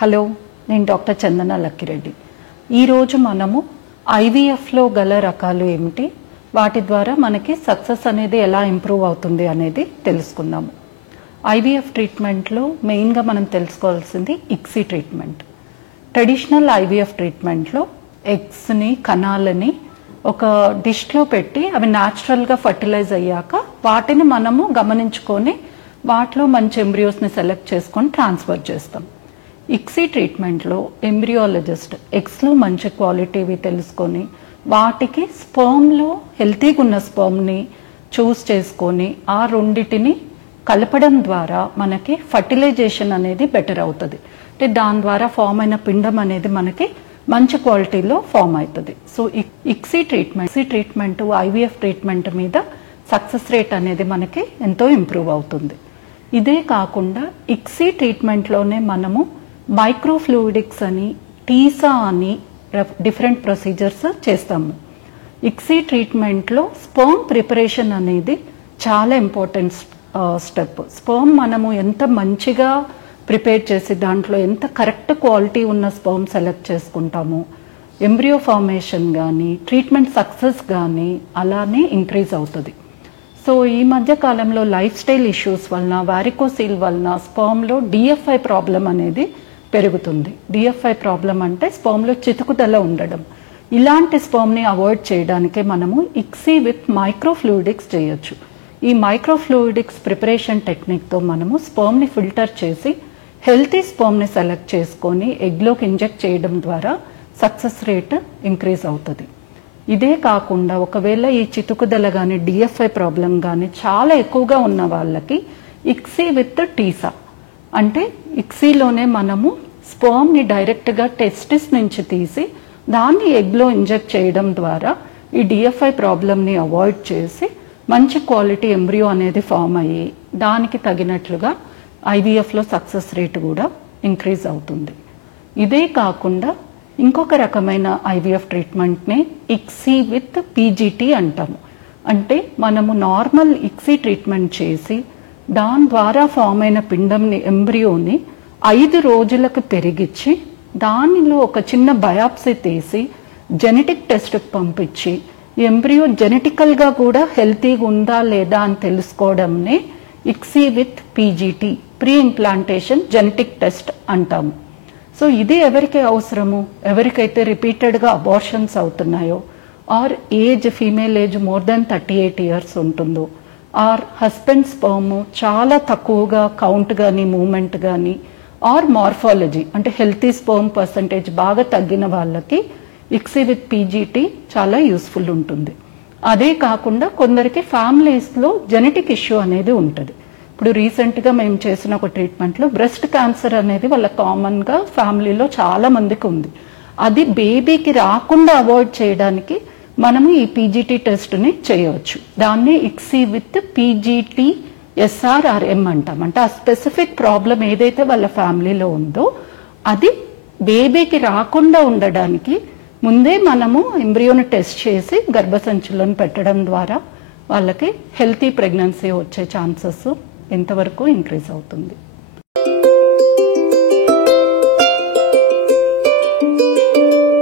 Hello, నేను doctor చందన లక్కిరెడ్డి. ఈరోజు మనము ఐవీఎఫ్లో గల రకాలు ఏమిటి, వాటి ద్వారా మనకి సక్సెస్ అనేది ఎలా ఇంప్రూవ్ అవుతుంది అనేది తెలుసుకుందాము. ఐవీఎఫ్ ట్రీట్మెంట్లో మెయిన్గా మనం తెలుసుకోవాల్సింది ఇక్సీ ట్రీట్మెంట్. ట్రెడిషనల్ ఐవీఎఫ్ ట్రీట్మెంట్లో ఎగ్స్ని, కణాలని ఒక డిష్లో పెట్టి అవి న్యాచురల్గా ఫర్టిలైజ్ అయ్యాక వాటిని మనము గమనించుకొని వాటిలో మంచి ఎంబ్రియోస్ని సెలెక్ట్ చేసుకొని ట్రాన్స్ఫర్ చేస్తాం. ఇక్సీ ట్రీట్మెంట్లో ఎంబ్రియాలజిస్ట్ ఎగ్స్లో మంచి క్వాలిటీవి తెలుసుకొని వాటికి స్పర్మ్లో హెల్తీగా ఉన్న స్పర్మ్ని చూస్ చేసుకొని ఆ రెండిటిని కలపడం ద్వారా మనకి ఫర్టిలైజేషన్ అనేది బెటర్ అవుతుంది. అంటే దాని ద్వారా ఫామ్ అయిన పిండం అనేది మనకి మంచి క్వాలిటీలో ఫామ్ అవుతుంది. So ICSI treatment IVF treatment మీద సక్సెస్ రేట్ అనేది మనకి ఎంతో ఇంప్రూవ్ అవుతుంది. ఇదే కాకుండా ఇక్సీ ట్రీట్మెంట్లోనే మనము మైక్రోఫ్లూయిడిక్స్ అని, టీసా అని డిఫరెంట్ ప్రొసీజర్స్ చేస్తాము. ఇక్సీ ట్రీట్మెంట్లో స్పర్మ్ ప్రిపరేషన్ అనేది చాలా ఇంపార్టెంట్ స్టెప్. స్పర్మ్ మనము ఎంత మంచిగా ప్రిపేర్ చేసి దాంట్లో ఎంత కరెక్ట్ క్వాలిటీ ఉన్న స్పర్మ్ సెలెక్ట్ చేసుకుంటామో ఎంబ్రియో ఫార్మేషన్ కానీ ట్రీట్మెంట్ సక్సెస్ కానీ అలానే ఇంక్రీజ్ అవుతుంది. సో ఈ మధ్య కాలంలో లైఫ్ స్టైల్ ఇష్యూస్ వలన, వారికోసీల్ వలన స్పర్మ్లో డిఎఫ్ఐ ప్రాబ్లం అనేది పెరుగుతుంది. డిఎఫ్ఐ ప్రాబ్లం అంటే స్పర్మ్లో చితుకుదల ఉండడం. ఇలాంటి స్పర్మ్ని అవాయిడ్ చేయడానికే మనము ఇక్సీ విత్ మైక్రోఫ్లూయిడిక్స్ చేయొచ్చు. ఈ మైక్రోఫ్లూయిడిక్స్ ప్రిపరేషన్ టెక్నిక్తో మనము స్పర్మ్ని ఫిల్టర్ చేసి హెల్తీ స్పర్మ్ని సెలెక్ట్ చేసుకొని ఎగ్లోకి ఇంజెక్ట్ చేయడం ద్వారా సక్సెస్ రేట్ ఇంక్రీజ్ అవుతుంది. ఇదే కాకుండా ఒకవేళ ఈ చితుకుదల కానీ డిఎఫ్ఐ ప్రాబ్లం కానీ చాలా ఎక్కువగా ఉన్న వాళ్ళకి ఇక్సీ విత్ టీసా అంటే ఇక్సీలోనే మనము స్పర్మ్ని డైరెక్ట్గా టెస్టిస్ నుంచి తీసి దాన్ని ఎగ్లో ఇంజెక్ట్ చేయడం ద్వారా ఈ డిఎఫ్ఐ ప్రాబ్లమ్ని అవాయిడ్ చేసి మంచి క్వాలిటీ ఎంబ్రియో అనేది ఫామ్ అయ్యి దానికి తగినట్లుగా ఐవీఎఫ్లో సక్సెస్ రేట్ కూడా ఇంక్రీజ్ అవుతుంది. ఇదే కాకుండా ఇంకొక రకమైన ఐవీఎఫ్ ట్రీట్మెంట్ని ఇక్సీ విత్ పీజీటీ అంటాము. అంటే మనము నార్మల్ ఇక్సీ ట్రీట్మెంట్ చేసి దాని ద్వారా ఫామ్ అయిన పిండంని, ఎంబ్రియోని 5 రోజులకు పెరిగించి దానిలో ఒక చిన్న బయాప్సీ తీసి జెనెటిక్ టెస్ట్కి పంపించి ఎంబ్రియో జెనెటికల్గా కూడా హెల్తీగా ఉందా లేదా అని తెలుసుకోవడంనే ICSI with PGT, pre implantation genetic test అంటాము. సో ఇది ఎవరికి అవసరము, ఎవరికైతే రిపీటెడ్గా అబార్షన్స్ అవుతున్నాయో, or age female age more than 38 years ఉంటుందో, ఆర్ హస్బెండ్ స్పర్మ్ చాలా తక్కువగా కౌంట్ కానీ మూమెంట్ కానీ, ఆర్ మార్ఫాలజీ అంటే హెల్తీ స్పర్మ్ పర్సంటేజ్ బాగా తగ్గిన వాళ్ళకి ఇక్సీ విత్ పీజీటీ చాలా యూస్ఫుల్ ఉంటుంది. అదే కాకుండా కొందరికి ఫ్యామిలీస్లో జెనెటిక్ ఇష్యూ అనేది ఉంటుంది. ఇప్పుడు రీసెంట్గా మేము చేసిన ఒక ట్రీట్మెంట్లో బ్రెస్ట్ క్యాన్సర్ అనేది వాళ్ళ కామన్గా ఫ్యామిలీలో చాలా మందికి ఉంది. అది బేబీకి రాకుండా అవాయిడ్ చేయడానికి మనము ఈ పీజీటీ టెస్ట్ని చేయవచ్చు. దాన్ని ఇక్సీ విత్ పీజీటీ SRRM అంటాం. అంటే ఆ స్పెసిఫిక్ ప్రాబ్లం ఏదైతే వాళ్ళ ఫ్యామిలీలో ఉందో అది బేబీకి రాకుండా ఉండడానికి ముందే మనము ఎంబ్రియోని టెస్ట్ చేసి గర్భసంచులను పెట్టడం ద్వారా వాళ్ళకి హెల్తీ ప్రెగ్నెన్సీ వచ్చే ఛాన్సెస్ ఎంతవరకు ఇంక్రీజ్ అవుతుంది.